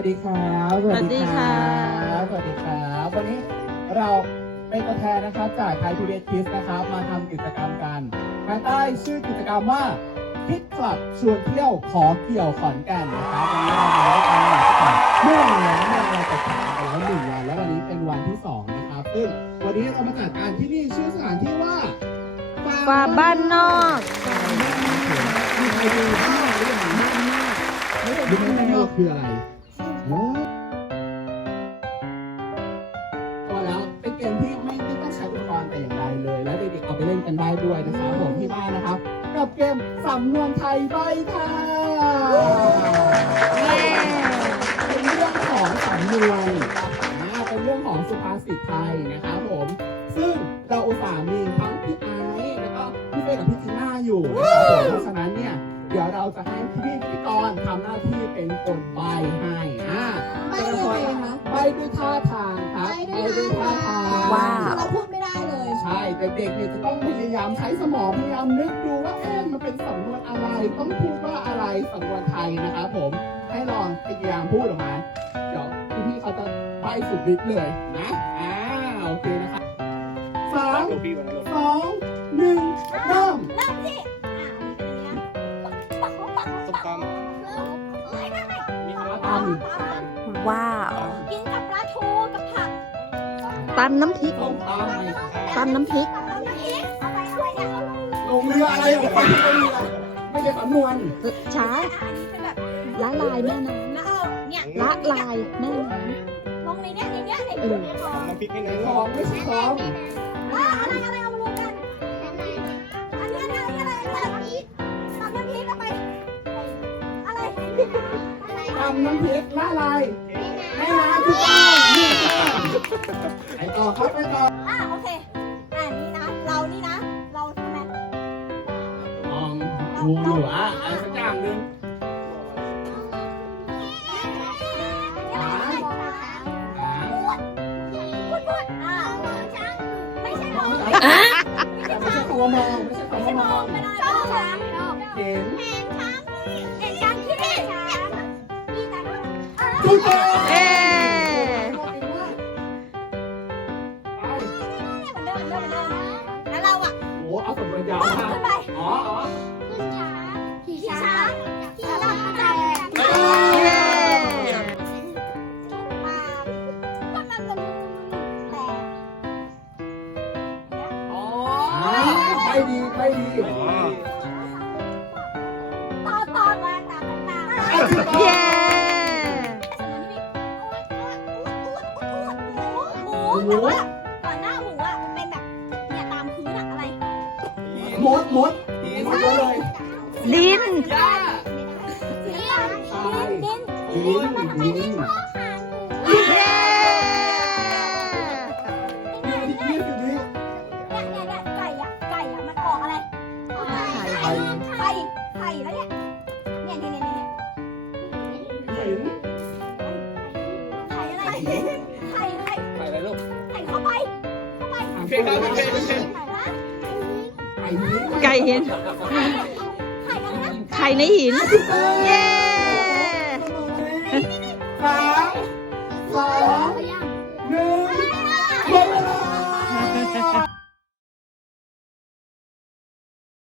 วัสดีครับสวัสดีค่ะสวัสดีครับวันนี้เราเป็นตัวแทนนะครับจากไทยพีเอสคิสนะครับมาทำกิจกรรมกันภายใต้ชื่อกิจกรรมว่าคิดคลับชวนเที่ยวขอเกี่ยวขอนแก่นนะครับวันนี้เรามาด้วยกันนะครับเมื่อวานเนี่ยเราจัดการไปแล้วหนึ่งวันแล้ววันนี้เป็นวันที่สองนะครับซึ่งวันนี้เรามาจัดการที่นี่ชื่อสถานที่ว่าฟาร์มบ้านนอกมีใครดูบ้านนอกหรือยังบ้านนอกไม่ได้ดูบ้านนอกคืออะไรโอ้ พอแล้วเป็นเกมที่ไม่ไม่ต้องใช้อุปกรณ์แต่อย่างใดเลย และเด็กๆเอาไปเล่นกันได้ด้วยนะครับผมที่บ้านนะครับ กับเกมสำนวนไทยใบไทย เป็นเรื่องของสำนวนอ่าเป็นเรื่องของสุภาษิตไทยนะครับผม ซึ่งเราอุตส่าห์มีทั้งพี่ไอซ์แล้วก็พี่เฟย์กับพี่จีน่าอยู่นะครับผมเพราะฉะนั้นเนี่ย เดี๋ยวเราจะให้พี่พิธีกรทำหน้าที่เป็นคนใบให้ ด้วยท่าทางครับใบ้ใบด้ด้ววยยท่าท่าทาทางงว้าว เราพูดไม่ได้เลยใช่เด็กๆเนี่ยจะต้องพยายามใช้สมองพยายามนึกดูว่าเอ๊ะมันเป็นสำนวนอะไร ต้องพูดว่าอะไรสำนวนไทยนะครับผมให้ลองพยายามพูดออกมาเดี๋ยวพี่ๆเขาจะใบสุดฤทธิ์เลยนะอ่าโอเคนะครับสามลูกพี่วันนั้นลูกสองหนึ่งเริ่ม เริ่มที่อ่ามีเป็นอย่างนี้นะปักปักปักส้มตเอ้ยได้ไหมำมีคำว่าตว้าว กินกับปลาทูกับผัก ตำน้ำพริกำต้องตามไปตำน้ำพริกกับน้ำพริกเอาไปอะไรเนี่ยลงเรืออะไรของคนที่ลงเรือไม่ใช่สำนวนช้าอันนี้เป็นแบบละลายแม่น้นะเออเนี่ยำละลายแม่น้ลงในเนี้ยในเนี้ยในเอเนี้อยในคลองน้ำพริกให้ในในคคลลอองงไม่ใช่คลองอ่าอะไรอะไรเอามารวมกันอันนี้อะไรอะไรอะไรอะไรตักน้ำพริกเอาไปอะไรตำน้ำพริกละลาย แม่น้ำทุกต้องนี่ไปต่อครับไปต่ออ่าโอเคอ่านี่นะ เรานี่นะ เราทำไมมองดูอยู่อะอะไรสักอย่างหนึงอ่าพูดพูดอ่าไม่ใช่มองแต่ไม่ใช่คำว่ามองไม่ใช่คำว่ามองไม่ได้ช้างช้างเห็นเด็กช้างที่นี่ช้างนี่นะ พี่ก้อง แล้วเราอะโอ้เอาสำนวนยาวมากขึ้นไปอ๋ออ๋อขึ้นช้างขี่ช้างขี่ช้างแต่เย้มาก็มันลงแต่อ๋อไปดีไปดีต่อต่อมาตามตามเย้แต่ว่า มดมดมดเลยดินย่าดินดินดินดินเย้ยี่สิบวิเนี่ยเนี่ยเนี่ยไก่อะไก่อะมันออกอะไรไข่ไข่ไข่แล้วเนี่ยเนี่ยเนี่ยเนี่ยเนี่ยเห็นไข่อะไรไข่ไข่ไปอะไรลูกไข่เข้าไปเข้าไปโอเคครับโอเคโอเคไข่นะ ไก่นี้ไก่เห็นไข่อะไรนะไข่ในหิน เย้นี่